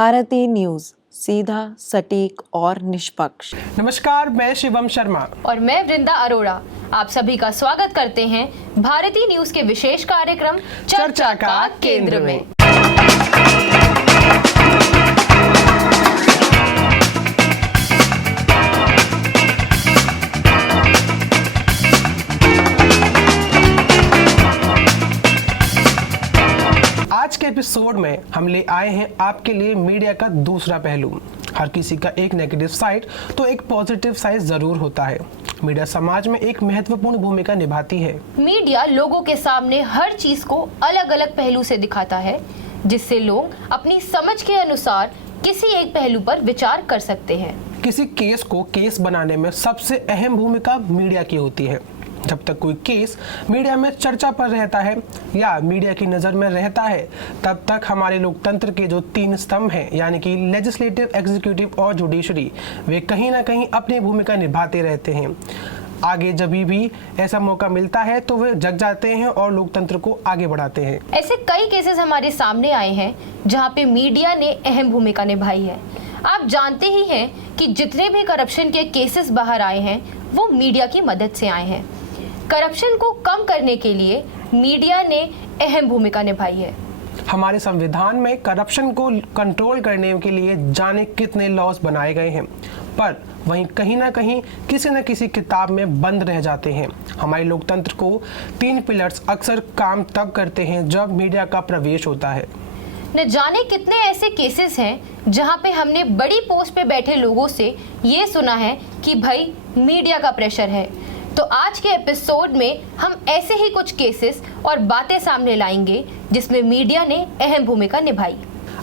Bharti news, सीधा, सटीक और निष्पक्ष। नमस्कार, मैं शिवम शर्मा और मैं वृंदा अरोड़ा। आप सभी का स्वागत करते हैं भारती न्यूज के विशेष कार्यक्रम चर्चा का केंद्र में। आज के एपिसोड में हम ले आए हैं आपके लिए मीडिया का दूसरा पहलू। हर किसी का एक नेगेटिव साइड तो एक पॉजिटिव साइड जरूर होता है। मीडिया समाज में एक महत्वपूर्ण भूमिका निभाती है। मीडिया लोगों के सामने हर चीज को अलग अलग पहलू से दिखाता है, जिससे लोग अपनी समझ के अनुसार किसी एक पहलू पर विचार कर सकते हैं। किसी केस को केस बनाने में सबसे अहम भूमिका मीडिया की होती है। जब तक कोई केस मीडिया में चर्चा पर रहता है या मीडिया की नज़र में रहता है, तब तक हमारे लोकतंत्र के जो 3 स्तंभ हैं, यानी कि लेजिस्लेटिव, एग्जीक्यूटिव और जुडिशरी, वे कहीं ना कहीं अपनी भूमिका निभाते रहते हैं। आगे जब भी ऐसा मौका मिलता है तो वे जग जाते हैं और लोकतंत्र को आगे बढ़ाते हैं। ऐसे कई केसेस हमारे सामने आए हैं जहां पे मीडिया ने अहम भूमिका निभाई है। आप जानते ही हैं कि जितने भी करप्शन के केसेस बाहर आए हैं वो मीडिया की मदद से आए हैं। करप्शन को कम करने के लिए मीडिया ने अहम भूमिका निभाई है। हमारे संविधान में करप्शन को कंट्रोल करने के लिए जाने कितने लॉज बनाए गए हैं, पर वहीं कहीं ना कहीं किसी न किसी किताब में बंद रह जाते हैं। हमारे लोकतंत्र को 3 पिलर्स अक्सर काम तब करते हैं जब मीडिया का प्रवेश होता है। न जाने कितने ऐसे केसेस हैं जहां पे हमने बड़ी पोस्ट पे बैठे लोगों से ये सुना है कि भाई मीडिया का प्रेशर है। तो आज के एपिसोड में हम ऐसे ही कुछ केसेस और बातें सामने लाएंगे जिसमें मीडिया ने अहम भूमिका निभाई।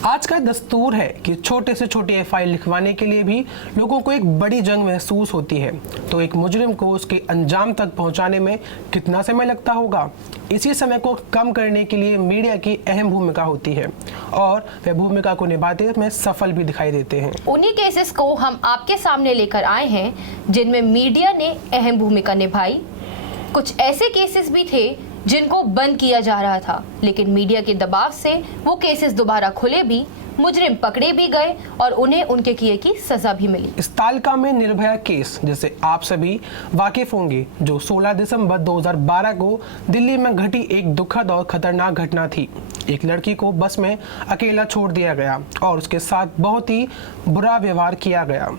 आज का दस्तूर है कि छोटे से छोटे एफआईआर लिखवाने के लिए भी लोगों को एक बड़ी जंग महसूस होती है, तो एक मुजरिम को उसके अंजाम तक पहुंचाने में कितना समय लगता होगा। इसी समय को कम करने के लिए मीडिया की अहम भूमिका होती है और वह भूमिका को निभाते में सफल भी दिखाई देते हैं। उन्हीं केसेस को हम आपके सामने लेकर आए हैं जिनमें मीडिया ने अहम भूमिका निभाई। कुछ ऐसे केसेस भी थे जिनको बंद किया जा रहा था, लेकिन मीडिया के दबाव से वो केसेस दोबारा खुले भी, मुजरिम पकड़े भी गए और उन्हें उनके किए की सजा भी मिली। इस तालिका में निर्भया केस, जिसे आप सभी वाकिफ होंगे, जो 16 दिसंबर 2012 को दिल्ली में घटी एक दुखद और खतरनाक घटना थी। एक लड़की को बस में अकेला छोड़ दिया गया और उसके साथ बहुत ही बुरा व्यवहार किया गया।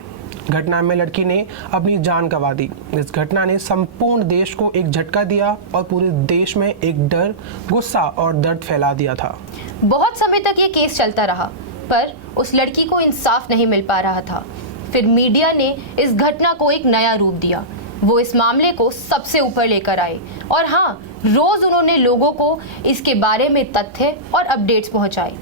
घटना में लड़की ने अपनी जान गंवा दी। इस घटना ने संपूर्ण देश को एक झटका दिया और पूरे देश में एक डर, गुस्सा और दर्द फैला दिया था। बहुत समय तक ये केस चलता रहा, पर उस लड़की को इंसाफ नहीं मिल पा रहा था। फिर मीडिया ने इस घटना को एक नया रूप दिया। वो इस मामले को सबसे ऊपर लेकर आए और हाँ, रोज उन्होंने लोगों को इसके बारे में तथ्य और अपडेट्स पहुंचाए।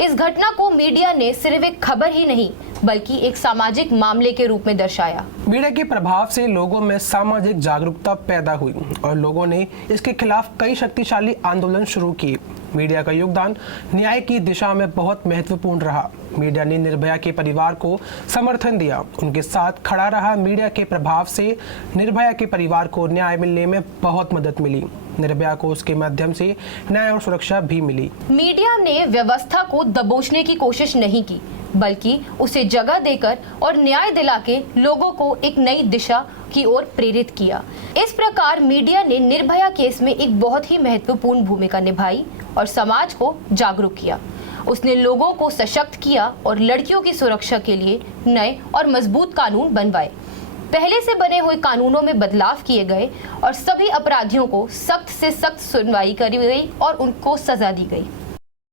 इस घटना को मीडिया ने सिर्फ एक खबर ही नहीं बल्कि एक सामाजिक मामले के रूप में दर्शाया। मीडिया के प्रभाव से लोगों में सामाजिक जागरूकता पैदा हुई और लोगों ने इसके खिलाफ कई शक्तिशाली आंदोलन शुरू किए। मीडिया का योगदान न्याय की दिशा में बहुत महत्वपूर्ण रहा। मीडिया ने निर्भया के परिवार को समर्थन दिया, उनके साथ खड़ा रहा। मीडिया के प्रभाव से निर्भया के परिवार को न्याय मिलने में बहुत मदद मिली। निर्भया को उसके माध्यम से न्याय और सुरक्षा भी मिली। मीडिया ने व्यवस्था को दबोचने की कोशिश नहीं की, बल्कि उसे जगह देकर और न्याय दिला के लोगों को एक नई दिशा की ओर प्रेरित किया। इस प्रकार मीडिया ने निर्भया केस में एक बहुत ही महत्वपूर्ण भूमिका निभाई और समाज को जागरूक किया। उसने लोगों को सशक्त किया और लड़कियों की सुरक्षा के लिए नए और मजबूत कानून बनवाए। पहले से बने हुए कानूनों में बदलाव किए गए और सभी अपराधियों को सख्त से सख्त सुनवाई करी गई और उनको सजा दी गई।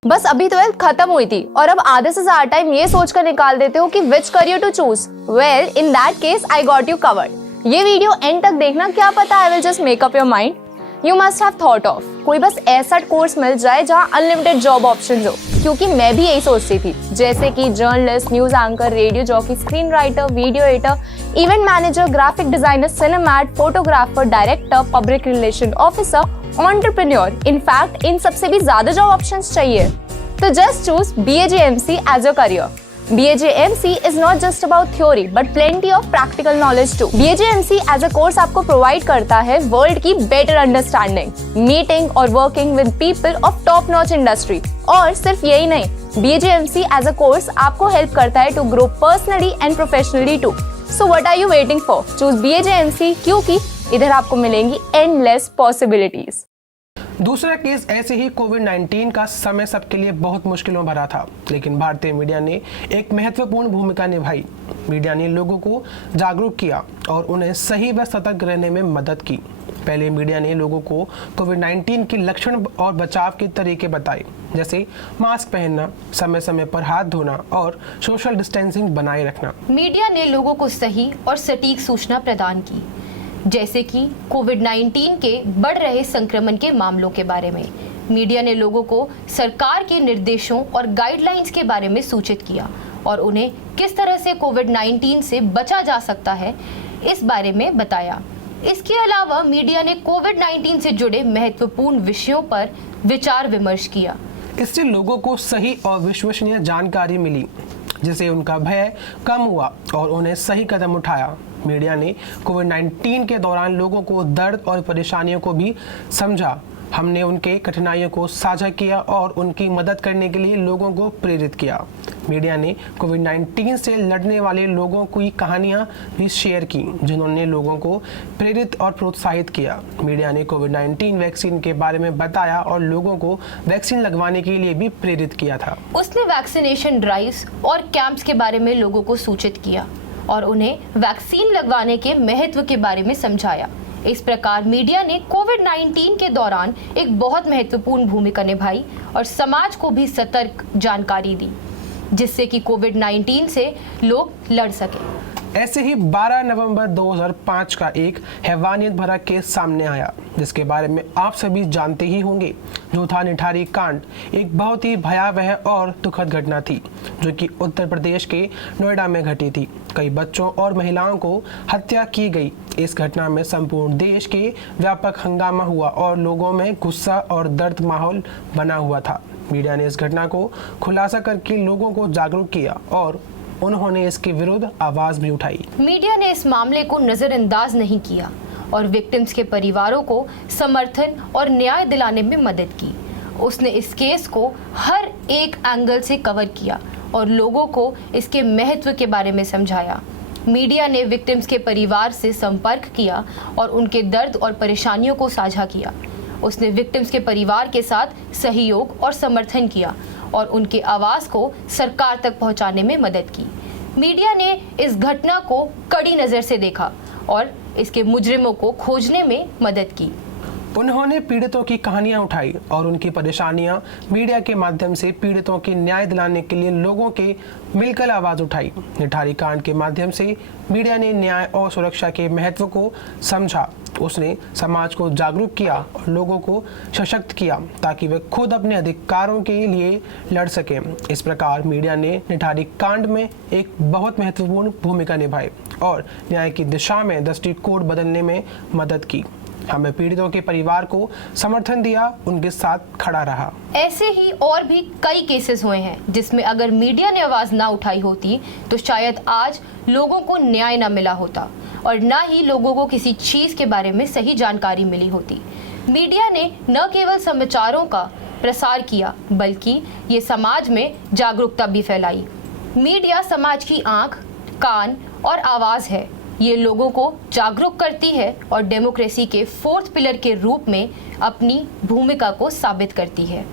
बस अभी 12th खत्म हुई थी और अब आधे से ज्यादा टाइम ये सोचकर निकाल देते हो कि which career to choose. Well, in that case I got you covered. ये वीडियो एंड तक देखना, क्या पता I will just make up your mind. You must have thought of कोई बस ऐसा कोर्स मिल जाए जहाँ अनलिमिटेड जॉब ऑप्शन हो, क्योंकि मैं भी यही सोचती थी। जैसे कि journalist, news anchor, radio jockey, screen writer, video editor, event manager, graphic designer, cinemat, photographer, director, public relation officer, entrepreneur. In fact इन सबसे भी ज्यादा जॉब ऑप्शंस चाहिए। तो just choose BAGMC as your career. BAJMC is not just about theory but plenty of practical knowledge too. BAJMC as a course आपको provide करता है world की better understanding, meeting और working with people of top notch industry. और सिर्फ यही नहीं, BAJMC as a course आपको help करता है to grow personally and professionally too. So what are you waiting for? Choose BAJMC क्योंकि इधर आपको मिलेंगी endless possibilities. दूसरा केस ऐसे ही कोविड-19 का समय सबके लिए बहुत मुश्किलों भरा था, लेकिन भारतीय मीडिया ने एक महत्वपूर्ण भूमिका निभाई। मीडिया ने लोगों को जागरूक किया और उन्हें सही व सतर्क रहने में मदद की। पहले मीडिया ने लोगों को कोविड-19 के लक्षण और बचाव के तरीके बताए, जैसे मास्क पहनना, समय समय पर हाथ धोना और सोशल डिस्टेंसिंग बनाए रखना। मीडिया ने लोगों को सही और सटीक सूचना प्रदान की, जैसे कि कोविड-19 के बढ़ रहे संक्रमण के मामलों के बारे में। मीडिया ने लोगों को सरकार के निर्देशों और गाइडलाइंस के बारे में सूचित किया और उन्हें किस तरह से कोविड-19 से बचा जा सकता है इस बारे में बताया। इसके अलावा मीडिया ने कोविड-19 से जुड़े महत्वपूर्ण विषयों पर विचार विमर्श किया। इससे लोगों को सही और विश्वसनीय जानकारी मिली, जिससे उनका भय कम हुआ और उन्हें सही कदम उठाया। मीडिया ने कोविड-19 के दौरान लोगों को दर्द और परेशानियों को भी समझा। हमने उनके कठिनाइयों को साझा किया और उनकी मदद करने के लिए लोगों को प्रेरित किया। मीडिया ने कोविड-19 से लड़ने वाले लोगों की कहानियां भी शेयर की, जिन्होंने लोगों को प्रेरित और प्रोत्साहित किया। मीडिया ने कोविड-19 वैक्सीन के बारे में बताया और लोगों को वैक्सीन लगवाने के लिए भी प्रेरित किया था। उसने वैक्सीनेशन ड्राइव्स और कैंप्स के बारे में लोगों को सूचित किया और उन्हें वैक्सीन लगवाने के महत्व के बारे में समझाया। इस प्रकार मीडिया ने कोविड-19 के दौरान एक बहुत महत्वपूर्ण भूमिका निभाई और समाज को भी सतर्क जानकारी दी, जिससे कि कोविड-19 से लोग लड़ सके। ऐसे ही 12 नवंबर 2005 का एक हैवानियत भरा केस सामने आया, जिसके बारे में आप सभी जानते ही होंगे, जो था निठारी कांड। एक बहुत ही भयावह और दुखद घटना थी, जो कि उत्तर प्रदेश के नोएडा में घटी थी। कई बच्चों और महिलाओं को हत्या की गई। इस घटना में संपूर्ण देश के व्यापक हंगामा हुआ और लोगों में गुस्सा और दर्द माहौल बना हुआ था। मीडिया ने इस घटना को खुलासा करके लोगों को जागरूक किया और उन्होंने इसके विरुद्ध आवाज भी उठाई। मीडिया ने इस मामले को नजरअंदाज नहीं किया और विक्टिम्स के परिवारों को समर्थन और न्याय दिलाने में मदद की। उसने इस केस को हर एक एंगल से कवर किया और लोगों को इसके महत्व के बारे में समझाया। मीडिया ने विक्टिम्स के परिवार से संपर्क किया और उनके दर्द और परेशानियों को साझा किया। उसने विक्टिम्स के परिवार के साथ सहयोग और समर्थन किया और उनके आवाज़ को सरकार तक पहुंचाने में मदद की। मीडिया ने इस घटना को कड़ी नज़र से देखा और इसके मुजरिमों को खोजने में मदद की। उन्होंने पीड़ितों की कहानियां उठाई और उनकी परेशानियां मीडिया के माध्यम से पीड़ितों के न्याय दिलाने के लिए लोगों के मिलकर आवाज़ उठाई। निठारी कांड के माध्यम से मीडिया ने न्याय और सुरक्षा के महत्व को समझा। उसने समाज को जागरूक किया और लोगों को सशक्त किया ताकि वे खुद अपने अधिकारों के लिए लड़ सकें। इस प्रकार मीडिया ने निठारी कांड में एक बहुत महत्वपूर्ण भूमिका निभाई और न्याय की दिशा में दृष्टिकोण बदलने में मदद की। हमें पीड़ितों के परिवार को समर्थन दिया, उनके साथ खड़ा रहा। ऐसे ही और भी कई केसेस हुए हैं जिसमें अगर मीडिया ने आवाज ना उठाई होती तो शायद आज लोगों को न्याय ना मिला होता और ना ही लोगों को किसी चीज के बारे में सही जानकारी मिली होती। मीडिया ने न केवल समाचारों का प्रसार किया बल्कि ये समाज में जागरूकता भी फैलाई। मीडिया समाज की आंख, कान और आवाज है। ये लोगों को जागरूक करती है और डेमोक्रेसी के 4th पिलर के रूप में अपनी भूमिका को साबित करती है।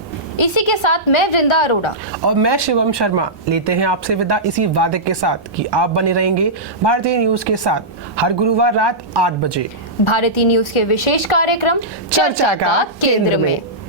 इसी के साथ मैं वृंदा अरोड़ा और मैं शिवम शर्मा लेते हैं आपसे विदा इसी वादे के साथ कि आप बने रहेंगे भारतीय न्यूज के साथ हर गुरुवार रात 8 बजे भारतीय न्यूज के विशेष कार्यक्रम चर्चा का केंद्र में।